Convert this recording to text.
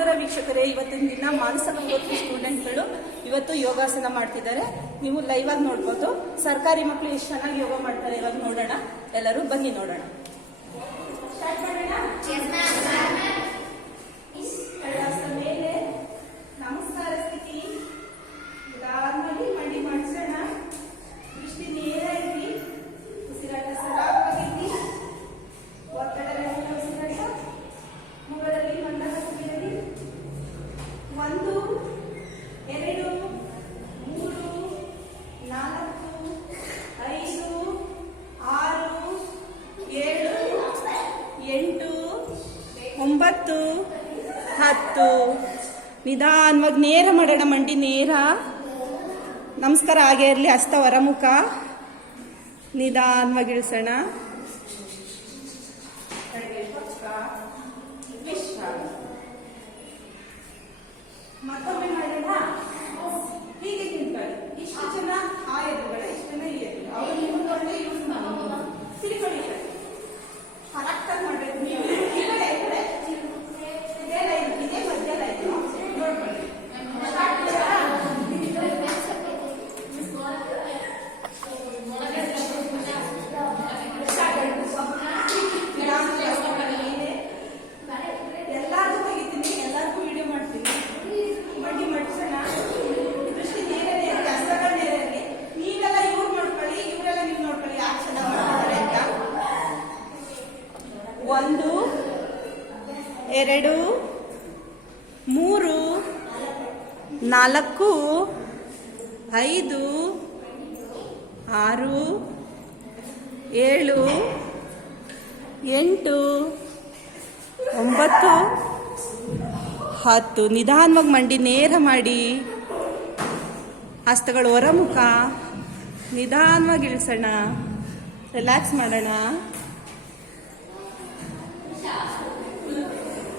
ನಮಸ್ಕಾರ ವೀಕ್ಷಕರೇ, ಇವತ್ತಿನ ದಿನ ಮಾನಸ ಗಂಗೋತ್ರಿ ಸ್ಟೂಡೆಂಟ್ಗಳು ಇವತ್ತು ಯೋಗಾಸನ ಮಾಡ್ತಿದ್ದಾರೆ. ನೀವು ಲೈವ್ ಆಗಿ ನೋಡ್ಬೋದು. ಸರ್ಕಾರಿ ಮಕ್ಕಳು ಎಷ್ಟು ಚೆನ್ನಾಗಿ ಯೋಗ ಮಾಡ್ತಾರೆ ಇವಾಗ ನೋಡೋಣ. ಎಲ್ಲರೂ ಬನ್ನಿ ನೋಡೋಣ Start ಮಾಡೋಣ? ಕೈಲಾಸ ಮೇಲೆ ನಮಸ್ಕಾರ ಸ್ಥಿತಿ ನಿಧಾನವಾಗಿ ಮಂಡಿ ಮಾಡಿಸೋಣ ದೃಷ್ಟಿ ನೇರ ಇರ್ಲಿ ಉಸಿರಾಟ ಸರಾಗವಾಗಿ ಒತ್ತಡ ರಹಿತ ಉಸಿರಾಟ ಮುಖದಲ್ಲಿ ಮಂದಹಾಸವಿರಲಿ ಒಂದು ಎರಡು ಮೂರು ನಾಲ್ಕು ಐದು ಆರು ಏಳು ಎಂಟು ಒಂಬತ್ತು ಹತ್ತು. ನಿಧಾನವಾಗಿ ನೇರ ಮಾಡೋಣ ಮಂಡಿ, ನೇರ. ನಮಸ್ಕಾರ ಹಾಗೆ ಇರಲಿ ಹಸ್ತ ಹೊರಮುಖ ನಿಧಾನವಾಗಿ ಇಳಿಸೋಣ. ಮತ್ತೊಮ್ಮೆ ಒಂದು, ಎರಡು, ಮೂರು, ನಾಲ್ಕು, ಐದು, ಆರು, ಏಳು, ಎಂಟು, ಒಂಬತ್ತು, ಹತ್ತು. ನಿಧಾನವಾಗಿ ಮಂಡಿ, ನೇರ ಮಾಡಿ. ಹಸ್ತಗಳು ಹೊರಮುಖ. ನಿಧಾನವಾಗಿ ಇಳಿಸೋಣ. ರಿಲ್ಯಾಕ್ಸ್ ಮಾಡೋಣ.